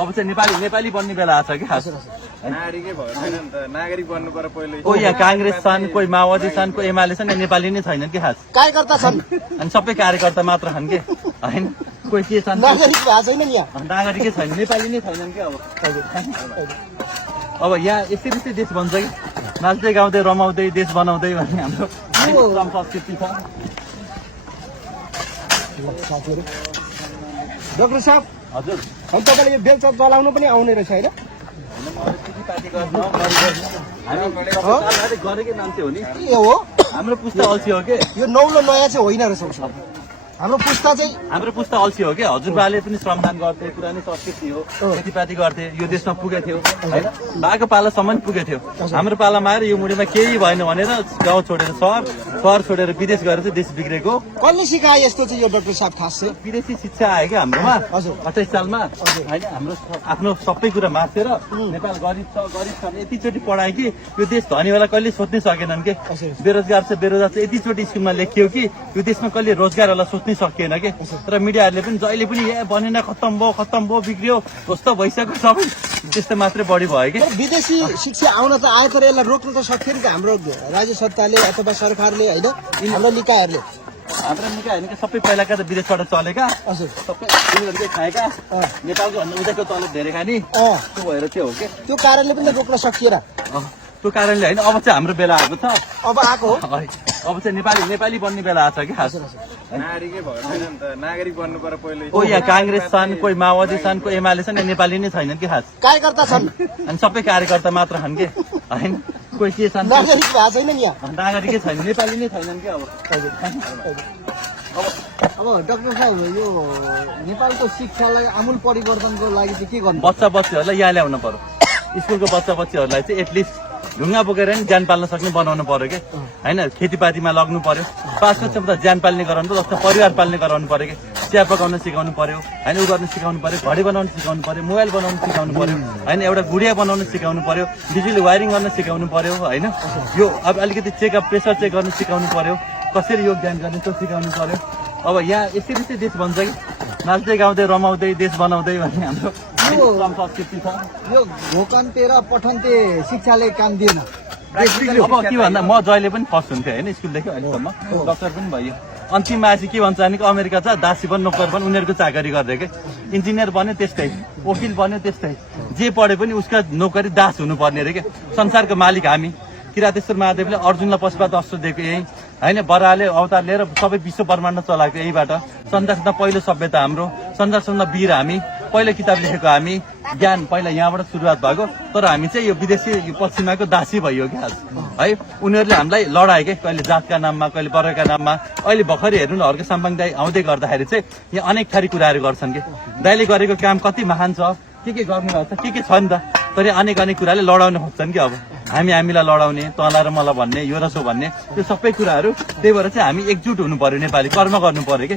अब चाहिँ नेपाली बन्ने बेला आछ कि खास नागरिकै भयो छैन नि त नागरिक बन्नु पर्यो पहिले कोही यहाँ कांग्रेस छन् कोही माओवादी छन् कोही एमाले छन् नेपाली नै छैनन् कि खास कार्यकर्ता छन् अनि सबै कार्यकर्ता मात्र छन् के हैन कोही के छन् नागरिक भएको छैन नि यहाँ नागरिकै छैन नेपाली नै छैनन् कि अब यहाँ यसरी चाहिँ देश बन्छ कि नाच्दै गाउँदै रमाउँदै देश बनाउँदै भन्ने हाम्रो संस्कृति छ। साथीहरु डाक्टर साहब हजुर अनि तपाईले यो बेलचा चलाउनु पनि आउने रहेछ हैन हामी गरेकै मान्छे हो नि के हो हाम्रो पुस्ता अल्छी हो के यो नौलो नयाँ चाहिँ होइन रहेछ उसको हाम्रो पुस्ता चाहिँ हाम्रो पुस्ता अल्छी हो के हजुरबाले पनि श्रमदान गर्थे पुरानै संस्कृति हो खेतीपाती गर्थे यो देशमा पुगेको थियो हैन बाको पालासम्म पुगेको थियो हाम्रो पालामा आएर यो मुडीमा केही भएन भनेर गाउँ छोडेर सहर छोडेर विदेश गएर चाहिँ देश बिग्रेको कसले सिकाए यस्तो चाहिँ यो डाक्टर साहब खास चाहिँ विदेशी शिक्षा आयो क्या हाम्रोमा हजुर 28 सालमा हैन हाम्रो आफ्नो सबै कुरा मार्सेर नेपाल गरिब छ यतिचोटि पढाए कि यो देश धनीवाला कहिले सोच्नै सकेनन् के बेरोजगार छ यतिचोटि स्कुलमा लेखियो कि यो देशमा कहिले रोजगारवाला सोच्नै सकिएन के तर मिडियाहरूले पनि जहिले पनि ए बनेन खत्तम भयो बिग्रियो कस्तो भइसक्यो सबै त्यस्तो मात्रै बढी भयो कि विदेशी शिक्षा आउन त आयो तर यसलाई रोक्न त सक्थ्यो नि हाम्रो राज्य सत्ताले अथवा सरकारले हैन हाम्रो निकायहरूले हाम्रो निकाय होइन कि सबै पहिलाका त विदेशबाट चलेका हजुर सबै उनीहरूकै खाएका नेपालको भन्दा उनीहरूको तलब धेरै खाने त्यो भएर चाहिँ हो के त्यो कारणले पनि रोक्न सकिएन त्यो कारणले होइन अब चाहिँ हाम्रो बेला आएको छ अब आएको हो अब चाहिँ नेपाली बन्ने बेला आछ कि खास नागरिकै भयो छैन नि त नागरिक बन्नु पर्यो पहिले कोही यहाँ कांग्रेस छन् कोही माओवादी छन् कोही एमाले छन् नेपाली नै छैनन् कि खास कार्यकर्ता छन् अनि सबै कार्यकर्ता मात्र छन् के हैन कोही के छन् नागरिक भएको छैन नि यहाँ नागरिकै छैन नेपाली नै छैनन् कि अब डाक्टर साहब यो नेपालको शिक्षालाई आमूल परिवर्तनको लागि चाहिँ के गर्नु बच्चाहरूलाई यहाँ ल्याउनु पर्यो स्कुलको बच्चाहरूलाई चाहिँ एटलिस्ट ढुङ्गा बोकेर नि ज्यान पाल्न सक्ने बनाउनु पर्यो कि हैन खेतीपातीमा लग्नु पर्यो पासको चाहिँ ज्यान पाल्ने गराउनु पर्यो जस्तो परिवार पाल्ने गराउनु पर्यो कि चिया पकाउन सिकाउनु पर्यो हैन उ गर्न सिकाउनु पर्यो घडी बनाउन सिकाउनु पर्यो मोबाइल बनाउन सिकाउनु पर्यो हैन एउटा गुडिया बनाउन सिकाउनु पर्यो बिजुली वायरिङ गर्न सिकाउनु पर्यो हैन यो अब अलिकति चेकअप प्रेसर चेक गर्न सिकाउनु पर्यो कसरी योगदान गर्ने त्यो सिकाउनु पर्यो अब यहाँ यसरी चाहिँ देश बन्छ कि नाच्दै गाउँदै रमाउँदै देश बनाउँदै भन्ने हाम्रो संस्कृति छ। यो घोकन्ते र पठन्ते शिक्षाले काम दिएन अब के भन्दा म जहिले पनि फर्स्ट हुन्थेँ होइन स्कुलदेखि अहिलेसम्म डक्टर पनि भयो अन्तिममा चाहिँ के भन्छ भने अमेरिका छ दासी बन नोकर बन उनीहरूको चाकरी गर्दै के इन्जिनियर बन्यो त्यस्तै वकिल बन्यो त्यस्तै जे पढे पनि उसका नोकरी दास हुनुपर्ने अरे के संसारको मालिक हामी किरातेश्वर महादेवले अर्जुनलाई पशुपात अस्त्र दिएको यही हैन बराले अवतार लिएर सबै विश्व ब्रह्माण्ड चलाएको यहीबाट संसारमा पहिलो सभ्यता हाम्रो संसारमा वीर हामी पहिलो किताब लेखेको हामी ज्ञान पहिला यहाँबाट सुरुवात भएको तर हामी चाहिँ यो विदेशी पश्चिमाको दासी भयो क्या है उनीहरूले हामीलाई लडाए के कहिले जातका नाममा कहिले वर्गका नाममा अहिले भर्खरै हेर्नु न हर्के साम्बाङ दाइ आउँदै गर्दाखेरि चाहिँ यहाँ अनेक थरी कुराहरू गर्छन् कि दाइले गरेको काम कति महान छ के गर्नुभएको छ के छ नि त तर अनेक कुराले लडाउन खोज्छन् कि अब हामीलाई लडाउने तँलाई र मलाई भन्ने यो र सो भन्ने त्यो सबै कुराहरू त्यही भएर चाहिँ हामी एकजुट हुनु पर्यो नेपाली कर्म गर्नु पर्यो कि